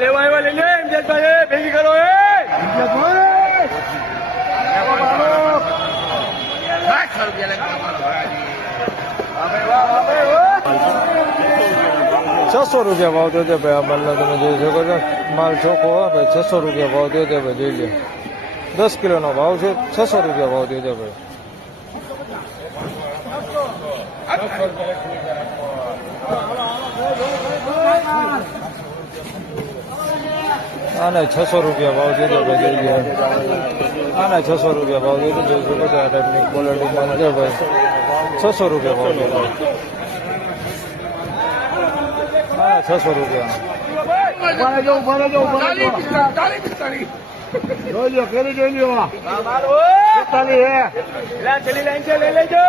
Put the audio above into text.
લેવા આવ્યા લઈ લે ઇમ્તિયાઝભાઈ ભેગી કરો ₹600 ભાવ દો છે ભાઈ. આ માલનો તમે જોઈ શકો છો. માલ ચોખ્ખો હોય ભાઈ. ₹600 ભાવ દો છે ભાઈ. જોઈ લે 10 કિલોનો ભાવ છે. ₹600 ભાવ દો છે ભાઈ. આને ₹600 ભાવ દે છે ભાઈ. જોઈ લે આને ₹600 ભાવ દે છે. જોઈ શકો છો. આ ટાઈપની ક્વોલિટી માલ છે ભાઈ. ₹600 ભાવ દે છે. હા ₹600. જોઈ ફેરી જોઈ લ્યો. ચલી લાઈન છે લઈ લેજો.